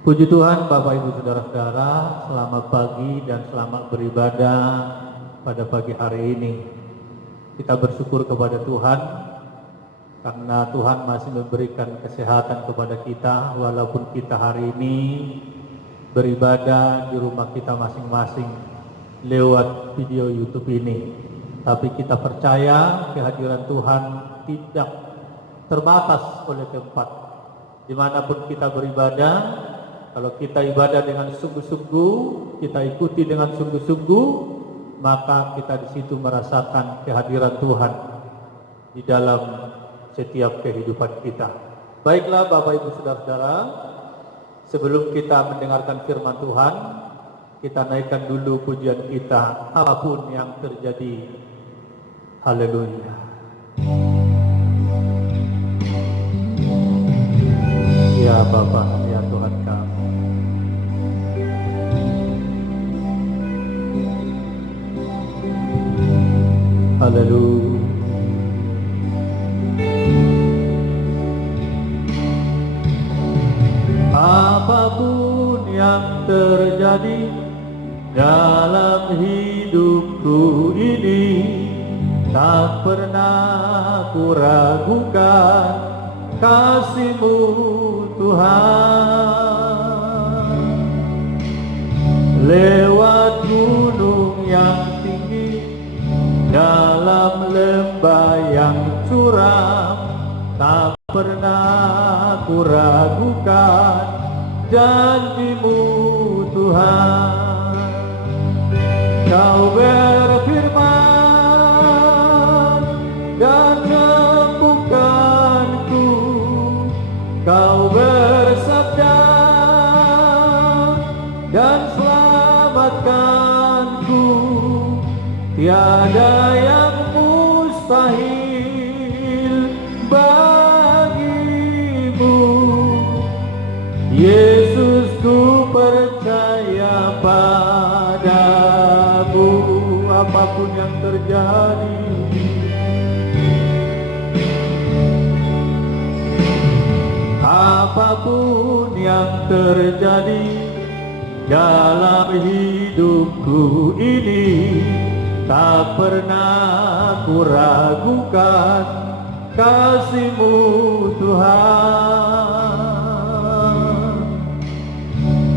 Puji Tuhan, Bapak Ibu Saudara-saudara, selamat pagi dan selamat beribadah pada pagi hari ini. Kita bersyukur kepada Tuhan karena Tuhan masih memberikan kesehatan kepada kita walaupun kita hari ini beribadah di rumah kita masing-masing lewat video YouTube ini. Tapi kita percaya kehadiran Tuhan tidak terbatas oleh tempat. Dimanapun kita beribadah, kalau kita ibadah dengan sungguh-sungguh, kita ikuti dengan sungguh-sungguh, maka kita di situ merasakan kehadiran Tuhan di dalam setiap kehidupan kita. Baiklah Bapak Ibu Saudara-saudara, sebelum kita mendengarkan firman Tuhan, kita naikkan dulu pujian kita, apapun yang terjadi. Haleluya. Ya Bapa, ya Tuhan kami. Haleluya. Apapun yang terjadi dalam hidupku ini, tak pernah ku ragukan kasih-Mu Tuhan. Lewat gunung yang tinggi, dalam lembah yang curam, tak pernah ku ragukan janji-Mu Tuhan. Kau berfirman dan sembuhkanku, Kau bersabda dan selamatkanku. Tiada yang mustahil bagi-Mu. Yesus, ku percaya padamu. Apapun yang terjadi, apapun yang terjadi dalam hidupku ini, tak pernah ku ragukan kasih-Mu Tuhan.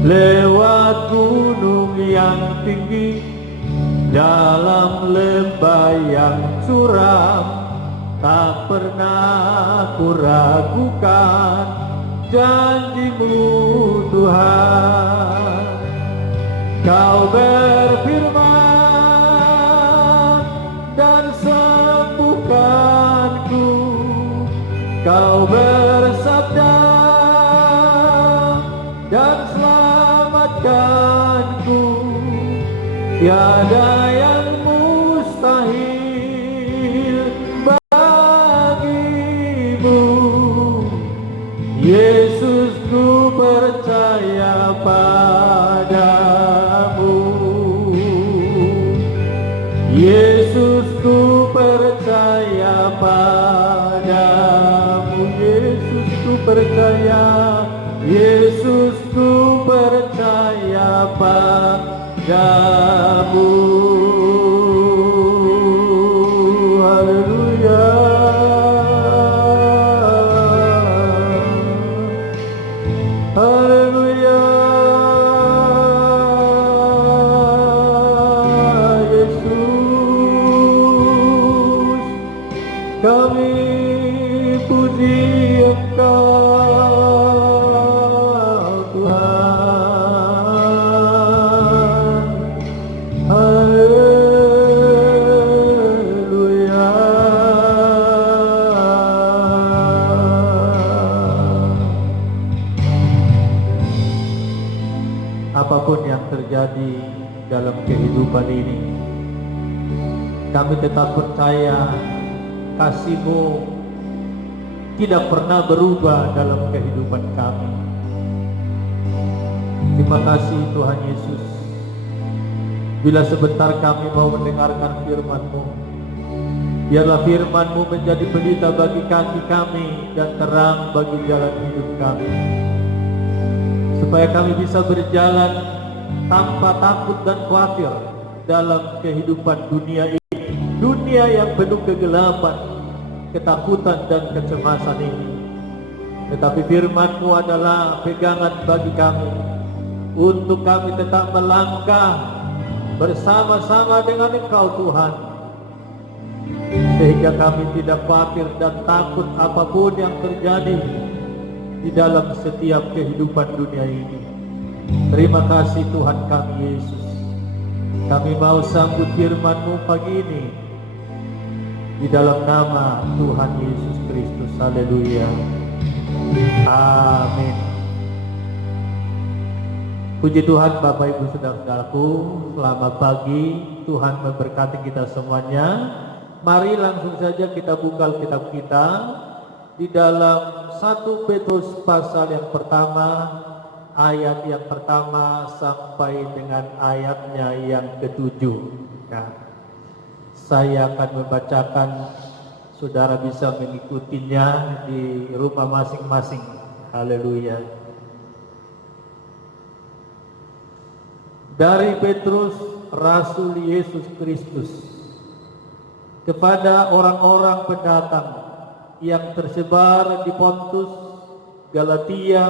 Lewat gunung yang tinggi, dalam lembah yang curam, tak pernah ku ragukan janji-Mu Tuhan. Kau berfirman dan sembuhkanku, Kau bersabda dan selamatkanku. Tiada yang mustahil bagi-Mu. Yesus, ku percaya padamu. Yesus, ku percaya padamu. Yesus, ku percaya. Yesus, ku percaya padamu. Haleluya. Haleluya. Yesus, kami puji Engkau Tuhan. Haleluya. Apapun yang terjadi dalam kehidupan ini, kami tetap percaya kasih-Mu tidak pernah berubah dalam kehidupan kami. Terima kasih Tuhan Yesus. Bila sebentar kami mau mendengarkan firman-Mu, biarlah firman-Mu menjadi pelita bagi kaki kami dan terang bagi jalan hidup kami. supaya kami bisa berjalan tanpa takut dan khawatir dalam kehidupan dunia ini, dunia yang penuh kegelapan, ketakutan dan kecemasan ini. Tetapi firman-Mu adalah pegangan bagi kami untuk kami tetap melangkah bersama-sama dengan Engkau Tuhan, sehingga kami tidak khawatir dan takut apapun yang terjadi di dalam setiap kehidupan dunia ini. Terima kasih Tuhan kami Yesus. Kami mau sambut firman-Mu pagi ini di dalam nama Tuhan Yesus Kristus. Haleluya. Amin. Puji Tuhan Bapak Ibu Saudara-saudaraku, selamat pagi. Tuhan memberkati kita semuanya. Mari langsung saja kita buka Alkitab kita di dalam 1 Petrus pasal yang pertama, ayat yang pertama sampai dengan ayatnya yang ke-7. Nah, saya akan membacakan, saudara bisa mengikutinya di rumah masing-masing. Haleluya. Dari Petrus, Rasul Yesus Kristus, kepada orang-orang pendatang yang tersebar di Pontus, Galatia,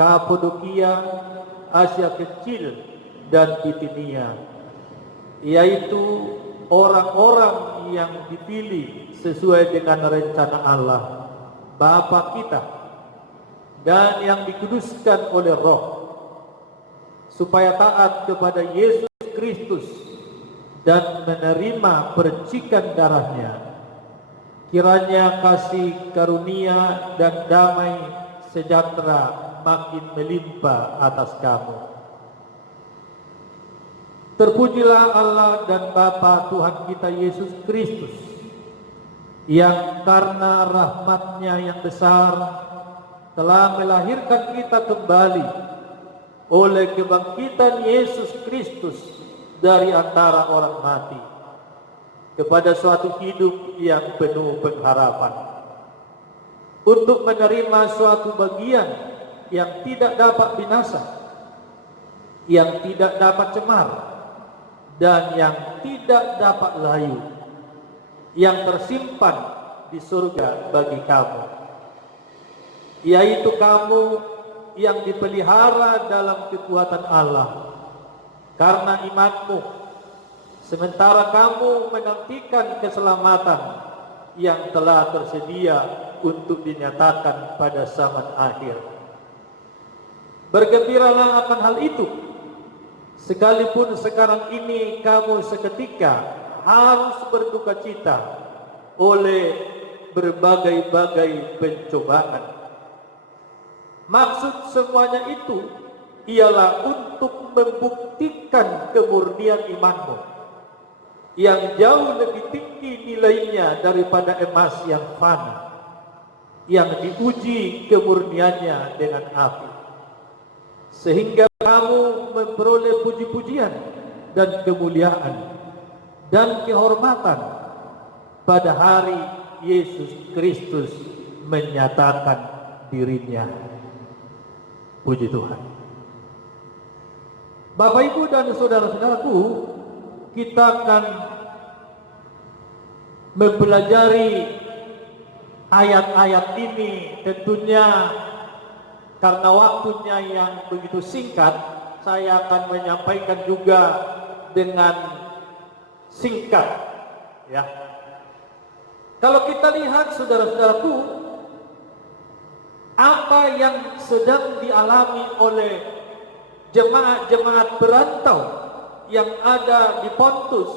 Kapadokia, Asia Kecil, dan Bitinia, yaitu orang-orang yang dipilih sesuai dengan rencana Allah Bapa kita dan yang dikuduskan oleh Roh, supaya taat kepada Yesus Kristus dan menerima percikan darahnya. Kiranya kasih karunia dan damai sejahtera makin melimpah atas kamu. Terpujilah Allah dan Bapa Tuhan kita Yesus Kristus, yang karena rahmat-Nya yang besar telah melahirkan kita kembali oleh kebangkitan Yesus Kristus dari antara orang mati, kepada suatu hidup yang penuh pengharapan, untuk menerima suatu bagian yang tidak dapat binasa, yang tidak dapat cemar, dan yang tidak dapat layu, yang tersimpan di surga bagi kamu, yaitu kamu yang dipelihara dalam kekuatan Allah karena imanmu, sementara kamu menantikan keselamatan yang telah tersedia untuk dinyatakan pada zaman akhir. Bergembiralah akan hal itu, sekalipun sekarang ini kamu seketika harus berduka cita oleh berbagai-bagai pencobaan. Maksud semuanya itu ialah untuk membuktikan kemurnian imanmu, yang jauh lebih tinggi nilainya daripada emas yang fana, yang diuji kemurniannya dengan api, sehingga kamu memperoleh puji-pujian dan kemuliaan dan kehormatan pada hari Yesus Kristus menyatakan dirinya. Puji Tuhan. Bapak Ibu dan saudara-saudaraku, kita akan mempelajari ayat-ayat ini. Tentunya karena waktunya yang begitu singkat, saya akan menyampaikan juga dengan singkat, ya. Kalau kita lihat saudara-saudaraku, apa yang sedang dialami oleh jemaat-jemaat perantau yang ada di Pontus,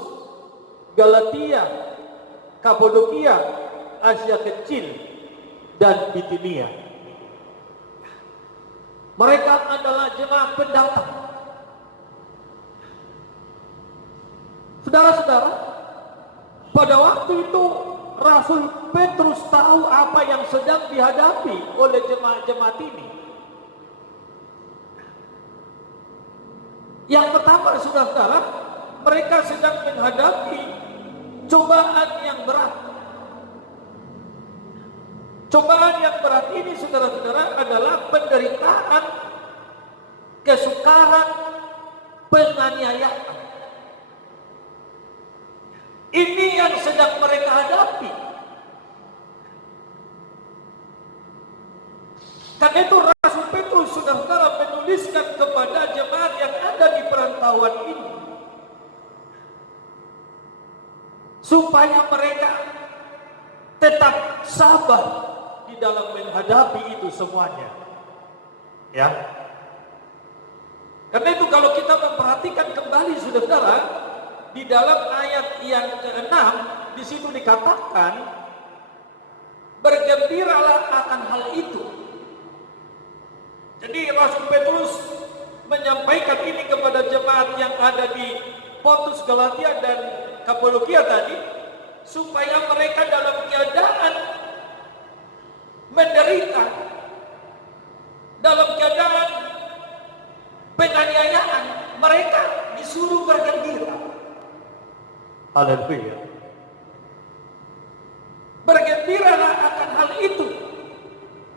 Galatia, Kapadokia, Asia Kecil, dan Bitinia. Mereka adalah jemaat pendatang. Saudara-saudara, pada waktu itu Rasul Petrus tahu apa yang sedang dihadapi oleh jemaat-jemaat ini. Yang pertama, saudara-saudara, mereka sedang menghadapi cobaan yang berat. Cobaan yang berat ini, saudara-saudara, adalah penderitaan penganiayaan. Ini yang sedang mereka hadapi. Karena itu Rasul Petrus, saudara-saudara, menuliskan kepada jemaat yang ada di perantauan ini, supaya mereka tetap sabar di dalam menghadapi itu semuanya. Ya. Karena itu kalau kita memperhatikan kembali, saudara-saudara, di dalam ayat yang ke-6 di situ dikatakan, bergembiralah akan hal itu. Jadi Rasul Petrus menyampaikan ini kepada jemaat yang ada di Pontus, Galatia dan Kapadokia tadi, supaya mereka dalam keadaan menderita, dalam keadaan penganiayaan, mereka disuruh bergembira. Haleluya. Bergembiralah akan hal itu,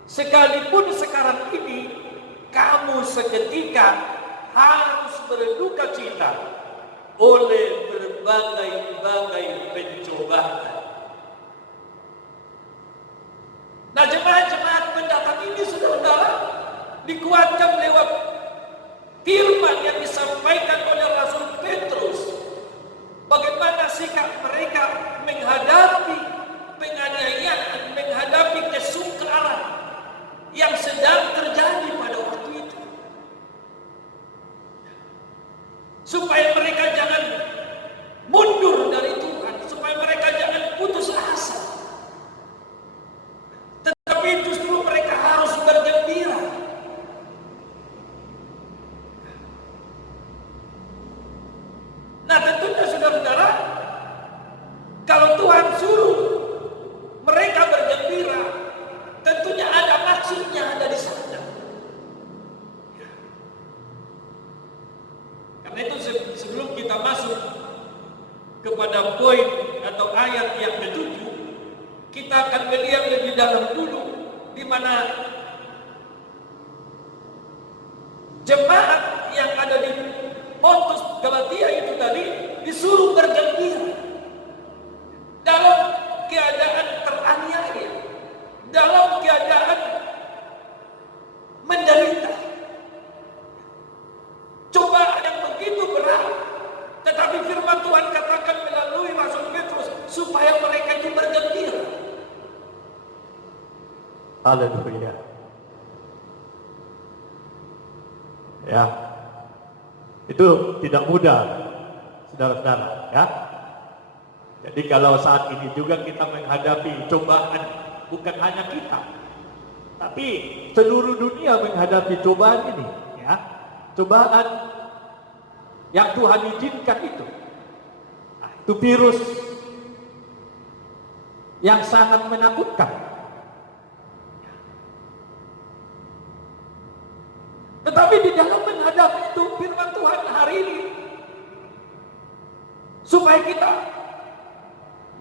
sekalipun sekarang ini kamu seketika harus berduka cita oleh berbagai-bagai pencobaan. Nah, jemaat-jemaat mendatang ini, saudara-saudara, dikuatkan lewat firman yang disampaikan oleh Rasul Petrus. Bagaimana sikap mereka menghadapi penganiayaan, menghadapi kesukaran yang sedang terjadi pada waktu itu, supaya mereka jangan mundur dari Tuhan, supaya mereka jangan putus asa, tetapi justru mereka harus bergembira. Nah, tentunya saudara-saudara, kalau Tuhan suruh mereka bergembira, tentunya ada maksudnya dari sana. Karena itu sebelum kita masuk kepada poin atau ayat yang ke-7, kita akan melihat lebih dalam dulu, di mana jemaat yang ada di Pontus, Galatia itu tadi disuruh bergembira dalam keadaan teraniaya, dalam keadaan menderita, cobaan yang begitu berat. Tetapi firman Tuhan katakan melalui Rasul Petrus supaya mereka itu bergembira. Haleluya. Ya. Itu tidak mudah, saudara-saudara, ya. Jadi kalau saat ini juga kita menghadapi cobaan, bukan hanya kita, tapi seluruh dunia menghadapi cobaan ini, ya. Cobaan yang Tuhan izinkan itu. Nah, itu virus yang sangat menakutkan. Tetapi di dalam menghadapi itu, firman Tuhan hari ini supaya kita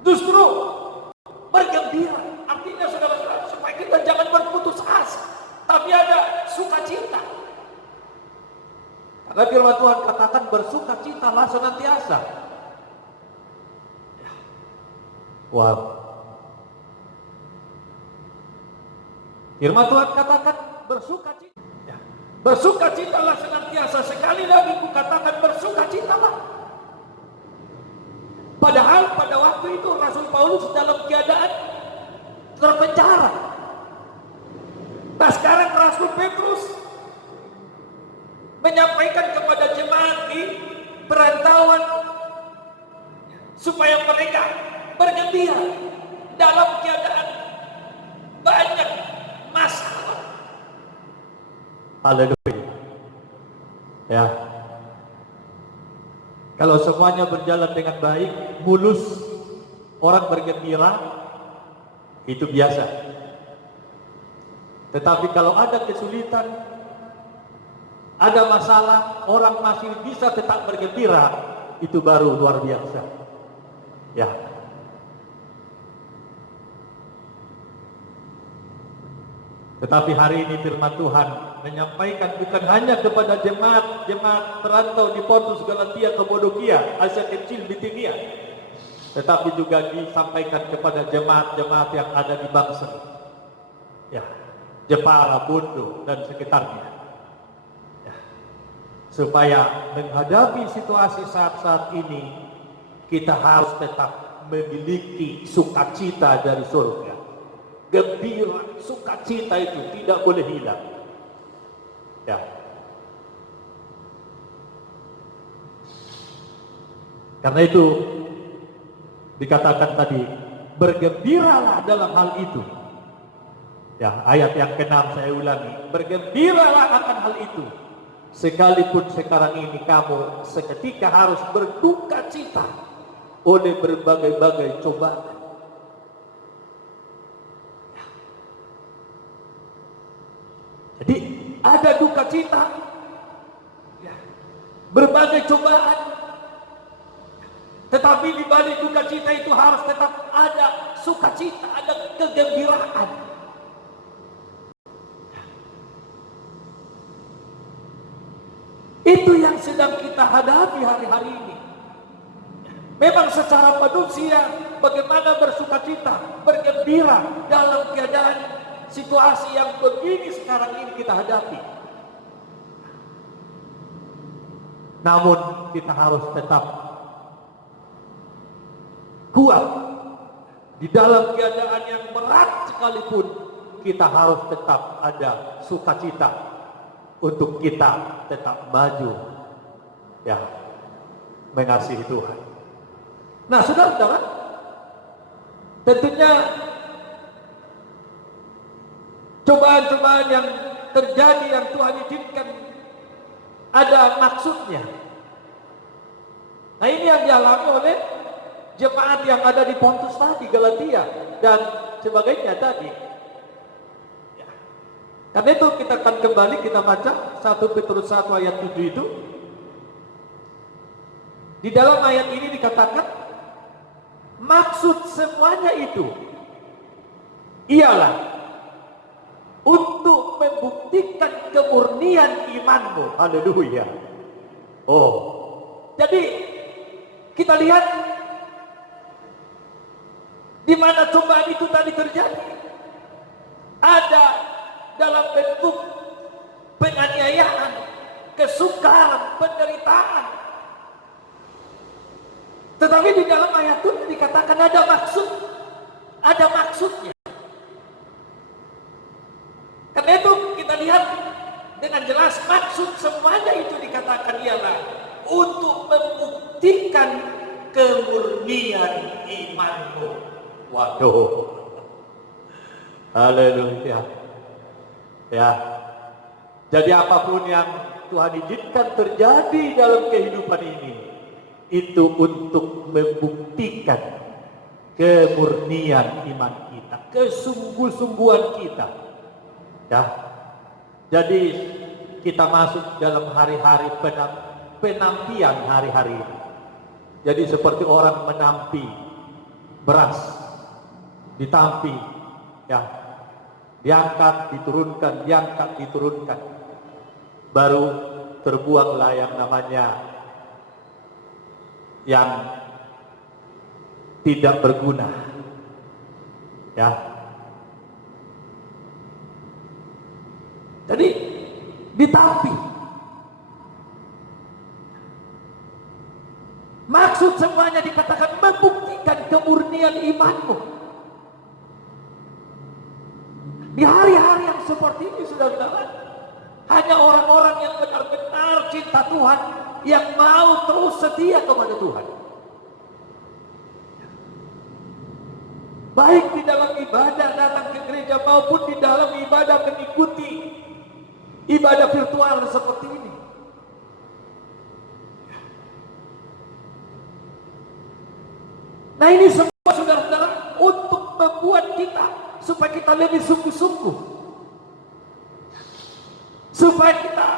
justru bergembira. Artinya saudara-saudara, supaya kita jangan berputus asa, tapi ada sukacita. Karena firman Tuhan katakan bersukacitalah senantiasa. Wow. Firman Tuhan katakan bersukacita. Bersukacitalah senantiasa. Sekali lagi kukatakan bersukacitalah. Padahal pada waktu itu Rasul Paulus dalam keadaan terpenjara. Nah, sekarang Rasul Petrus menyampaikan kepada jemaat di perantauan supaya mereka bergembira dalam keadaan banyak masalah. Haleluya. Ya. Kalau semuanya berjalan dengan baik, mulus, orang bergembira, itu biasa. Tetapi kalau ada kesulitan, ada masalah, orang masih bisa tetap bergembira, itu baru luar biasa. Ya. Tetapi hari ini firman Tuhan menyampaikan bukan hanya kepada jemaat perantau di Pontus, Galatia, Kapadokia, Asia Kecil, Bitinia, tetapi juga disampaikan kepada jemaat-jemaat yang ada di Bangsering, ya, Jepara, Bondo dan sekitarnya, ya, supaya menghadapi situasi saat-saat ini kita harus tetap memiliki sukacita dari surga. Gembira, sukacita itu tidak boleh hilang. Ya. Karena itu dikatakan tadi, bergembiralah dalam hal itu. Ya, ayat yang ke-6 saya ulangi, bergembiralah akan hal itu. Sekalipun sekarang ini kamu seketika harus berduka cita oleh berbagai-bagai cobaan. Jadi ada duka cita, ya, berbagai cobaan, tetapi di balik duka cita itu harus tetap ada sukacita, ada kegembiraan. Itu yang sedang kita hadapi hari-hari ini. Memang secara manusia bagaimana bersukacita, bergembira dalam keadaan situasi yang begini sekarang ini kita hadapi. Namun kita harus tetap kuat di dalam keadaan yang berat sekalipun. Kita harus tetap ada sukacita untuk kita tetap maju, ya, mengasihi Tuhan. Nah, saudara-saudara, tentunya cobaan-cobaan yang terjadi yang Tuhan izinkan ada maksudnya. Nah, ini yang dialami oleh jemaat yang ada di Pontus tadi, Galatia dan sebagainya tadi. Ya. Karena itu kita akan kembali kita baca 1 Petrus 1 ayat 7 itu. Di dalam ayat ini dikatakan maksud semuanya itu ialah untuk membuktikan kemurnian imanmu. Haleluya. Oh, jadi kita lihat di mana cobaan itu tadi terjadi. Ada dalam bentuk penganiayaan, kesukaran, penderitaan. Tetapi di dalam ayat itu dikatakan ada maksud, ada maksudnya. Karena itu kita lihat dengan jelas maksud semuanya itu dikatakan ialah untuk membuktikan kemurnian imanmu. Waduh, haleluya. Ya, jadi apapun yang Tuhan izinkan terjadi dalam kehidupan ini, itu untuk membuktikan kemurnian iman kita, kesungguh-sungguhan kita. Ya, jadi kita masuk dalam hari-hari penampian hari-hari ini. Jadi seperti orang menampi beras, ditampi, ya, diangkat, diturunkan, diangkat, diturunkan, baru terbuanglah yang namanya yang tidak berguna, ya. Jadi ditampi. Maksud semuanya dikatakan membuktikan kemurnian imanmu. Di hari-hari yang seperti ini, saudara-saudara, hanya orang-orang yang benar-benar cinta Tuhan, yang mau terus setia kepada Tuhan. Baik di dalam ibadah datang ke gereja maupun di dalam ibadah mengikuti ibadah virtual seperti ini. Nah, ini semua saudara-saudara untuk membuat kita supaya kita lebih sungguh-sungguh, supaya kita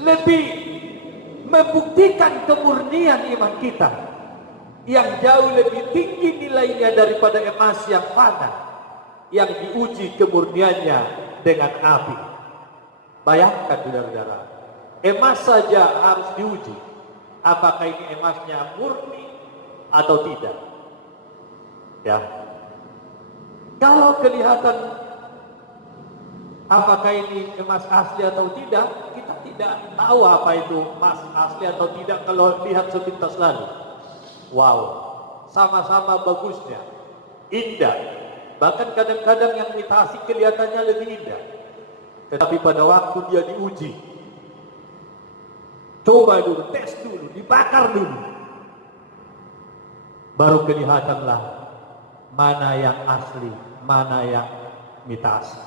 lebih membuktikan kemurnian iman kita yang jauh lebih tinggi nilainya daripada emas yang fana yang diuji kemurniannya dengan api. Bayangkan saudara-saudara, emas saja harus diuji. Apakah ini emasnya murni atau tidak? Ya. Kalau kelihatan apakah ini emas asli atau tidak, kita tidak tahu apa itu emas asli atau tidak kalau lihat sepintas lalu. Wow, sama-sama bagusnya, indah. Bahkan kadang-kadang yang imitasi kelihatannya lebih indah. Tetapi pada waktu dia diuji, coba dulu, tes dulu, dibakar dulu, baru kelihatanlah mana yang asli, mana yang imitasi.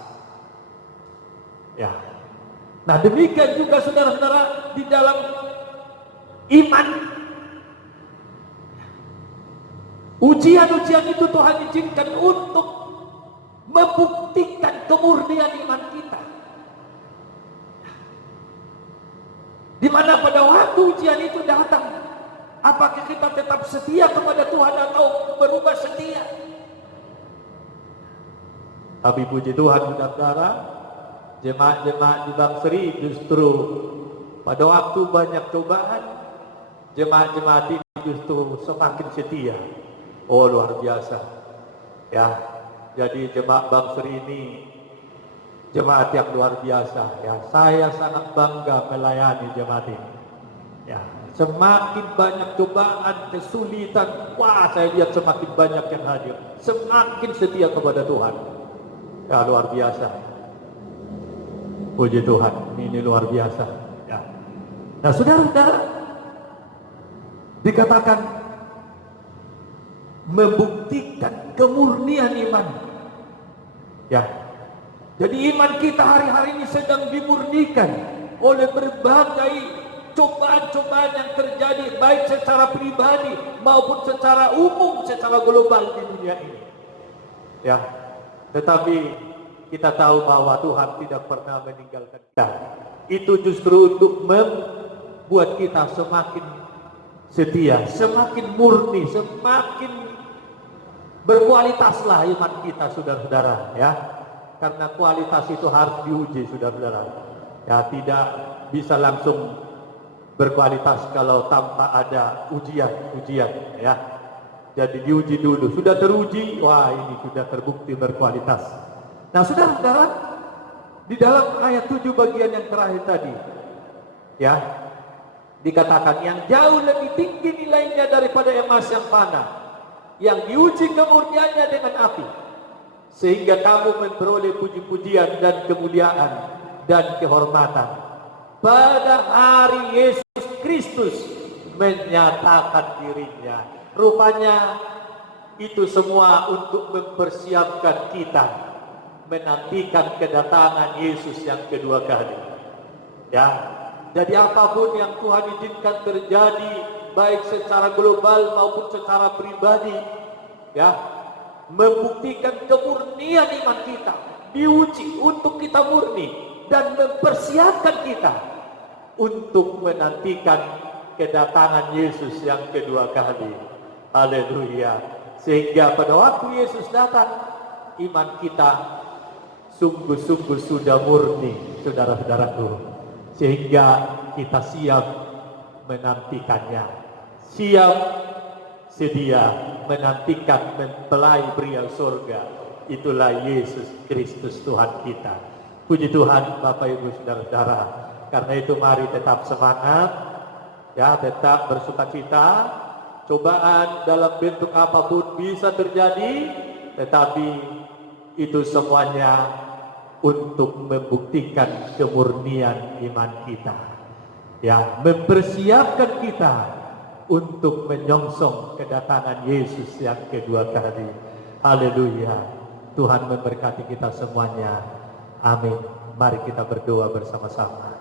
Ya. Nah, demikian juga saudara-saudara di dalam iman. Ujian-ujian itu Tuhan izinkan untuk membuktikan kemurnian iman kita. Di mana pada waktu ujian itu datang, apakah kita tetap setia kepada Tuhan atau berubah setia? Tapi puji Tuhan saudara, jemaat-jemaat di Bangsri justru pada waktu banyak cobaan, jemaat-jemaat ini justru semakin setia. Oh, luar biasa. Ya, jadi jemaat Bangsri ini jemaat yang luar biasa. Ya, saya sangat bangga melayani jemaat ini. Ya, semakin banyak cobaan, kesulitan, wah, saya lihat semakin banyak yang hadir, semakin setia kepada Tuhan. Ya, luar biasa. Puji Tuhan, ini luar biasa. Ya. Nah, saudara-saudara, dikatakan membuktikan kemurnian iman. Ya. Jadi iman kita hari-hari ini sedang dimurnikan oleh berbagai cobaan-cobaan yang terjadi baik secara pribadi maupun secara umum, secara global di dunia ini. Ya. Tetapi kita tahu bahwa Tuhan tidak pernah meninggalkan kita. Itu justru untuk membuat kita semakin setia, semakin murni, semakin berkualitaslah iman kita, saudara-saudara, ya. Karena kualitas itu harus diuji, saudara-saudara. Ya, tidak bisa langsung berkualitas kalau tanpa ada ujian, ya. Jadi diuji dulu. Sudah teruji, wah, ini sudah terbukti berkualitas. Nah, saudara-saudara, di dalam ayat 7 bagian yang terakhir tadi, ya, dikatakan yang jauh lebih tinggi nilainya daripada emas yang fana, yang diuji kemurniannya dengan api, sehingga kamu memperoleh puji-pujian dan kemuliaan dan kehormatan pada hari Yesus Kristus menyatakan dirinya. Rupanya itu semua untuk mempersiapkan kita menantikan kedatangan Yesus yang kedua kali. Ya, jadi apapun yang Tuhan izinkan terjadi, baik secara global maupun secara pribadi, ya, membuktikan kemurnian iman kita, diuji untuk kita murni dan mempersiapkan kita untuk menantikan kedatangan Yesus yang kedua kali. Haleluya. Sehingga pada waktu Yesus datang, iman kita sungguh-sungguh sudah murni, saudara-saudaraku, sehingga kita siap menantikannya, siap sedia menantikan mempelai pria surga. Itulah Yesus Kristus Tuhan kita. Puji Tuhan, Bapak Ibu saudara-saudara. Karena itu mari tetap semangat, ya, tetap bersukacita. Cobaan dalam bentuk apapun bisa terjadi, tetapi itu semuanya untuk membuktikan kemurnian iman kita, ya, mempersiapkan kita untuk menyongsong kedatangan Yesus yang kedua kali. Haleluya. Tuhan memberkati kita semuanya. Amin. Mari kita berdoa bersama-sama.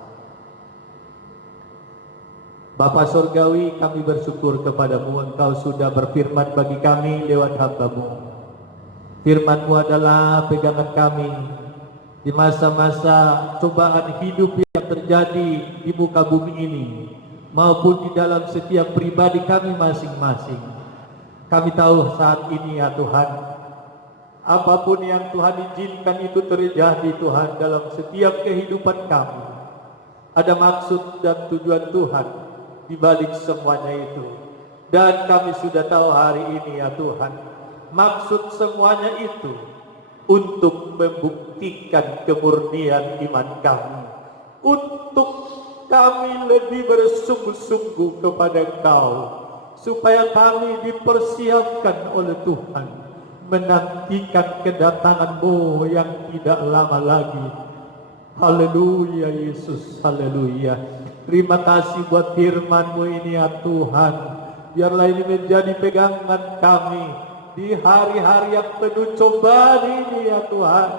Bapa Surgawi, kami bersyukur kepadamu, Engkau sudah berfirman bagi kami lewat hamba-Mu. Firman-Mu adalah pegangan kami di masa-masa cobaan hidup yang terjadi di muka bumi ini, maupun di dalam setiap pribadi kami masing-masing. Kami tahu saat ini, ya Tuhan, Apapun yang Tuhan izinkan itu terjadi Tuhan dalam setiap kehidupan kami. Ada maksud dan tujuan Tuhan di balik semuanya itu. Dan kami sudah tahu hari ini ya Tuhan, maksud semuanya itu untuk membuktikan kemurnian iman kami. Untuk kami lebih bersungguh-sungguh kepada Engkau, supaya kami dipersiapkan oleh Tuhan menantikan kedatangan-Mu yang tidak lama lagi. Haleluya Yesus, haleluya. Terima kasih buat firman-Mu ini ya Tuhan. Biarlah ini menjadi pegangan kami di hari-hari yang penuh cobaan ini ya Tuhan.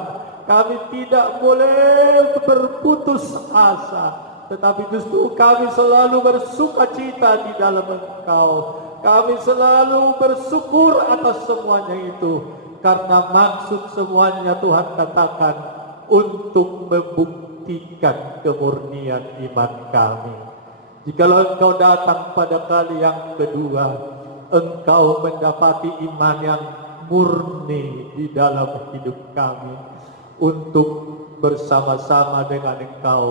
Kami tidak boleh berputus asa, tetapi justru kami selalu bersuka cita di dalam Engkau. Kami selalu bersyukur atas semuanya itu, karena maksud semuanya Tuhan katakan untuk membuktikan kemurnian iman kami. Jikalau Engkau datang pada kali yang kedua, Engkau mendapati iman yang murni di dalam hidup kami untuk bersama-sama dengan Engkau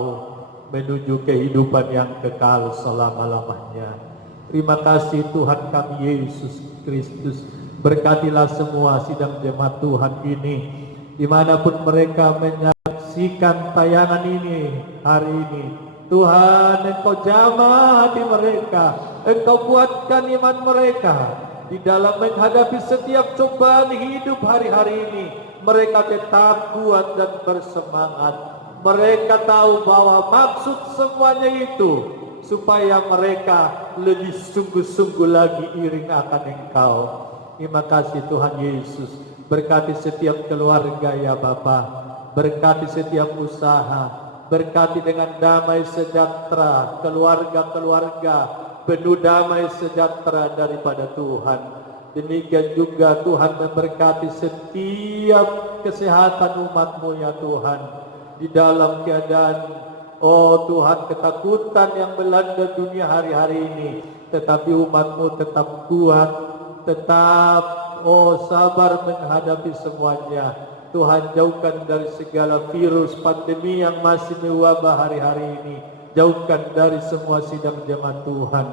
menuju kehidupan yang kekal selama-lamanya. Terima kasih Tuhan kami Yesus Kristus. Berkatilah semua sidang jemaat Tuhan ini, dimanapun mereka menyaksikan tayangan ini hari ini. Tuhan, Engkau jamah hati mereka, Engkau kuatkan iman mereka di dalam menghadapi setiap cobaan hidup hari-hari ini. Mereka tetap kuat dan bersemangat. Mereka tahu bahwa maksud semuanya itu supaya mereka lebih sungguh-sungguh lagi iring akan Engkau. Terima kasih Tuhan Yesus. Berkati setiap keluarga ya Bapa, berkati setiap usaha, berkati dengan damai sejahtera keluarga-keluarga penuh damai sejahtera daripada Tuhan. Demikian juga Tuhan memberkati setiap kesehatan umat-Mu ya Tuhan, di dalam keadaan oh Tuhan ketakutan yang melanda dunia hari-hari ini, tetapi umat-Mu tetap kuat, tetap sabar menghadapi semuanya. Tuhan, jauhkan dari segala virus pandemi yang masih mewabah hari-hari ini. Jauhkan dari semua sidang jemaat Tuhan.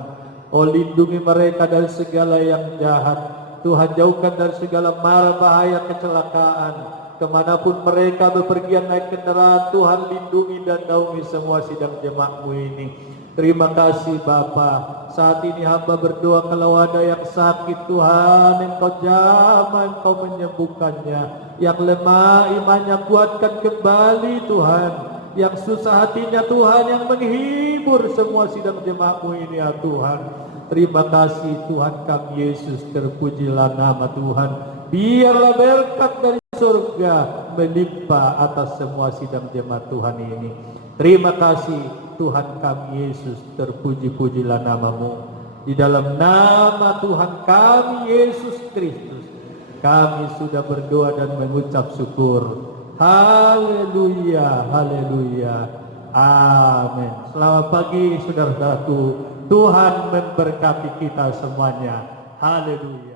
Lindungi mereka dari segala yang jahat. Tuhan, jauhkan dari segala mara bahaya kecelakaan. Kemanapun mereka bepergian naik kendaraan, Tuhan lindungi dan naungi semua sidang jemaat-Mu ini. Terima kasih Bapa. Saat ini hamba berdoa kalau ada yang sakit, Tuhan Engkau jamah, Engkau menyembuhkannya. Yang lemah imannya kuatkan kembali Tuhan. Yang susah hatinya Tuhan yang menghibur semua sidang jemaat-Mu ini ya Tuhan. Terima kasih Tuhan kami Yesus, terpujilah nama Tuhan. Biarlah berkat dari surga melimpah atas semua sidang jemaat Tuhan ini. Terima kasih Tuhan kami Yesus, terpuji-pujilah nama-Mu. Di dalam nama Tuhan kami Yesus Kristus, kami sudah berdoa dan mengucap syukur. Haleluya, haleluya, amin. Selamat pagi saudara-saudaraku. Tuhan memberkati kita semuanya. Haleluya.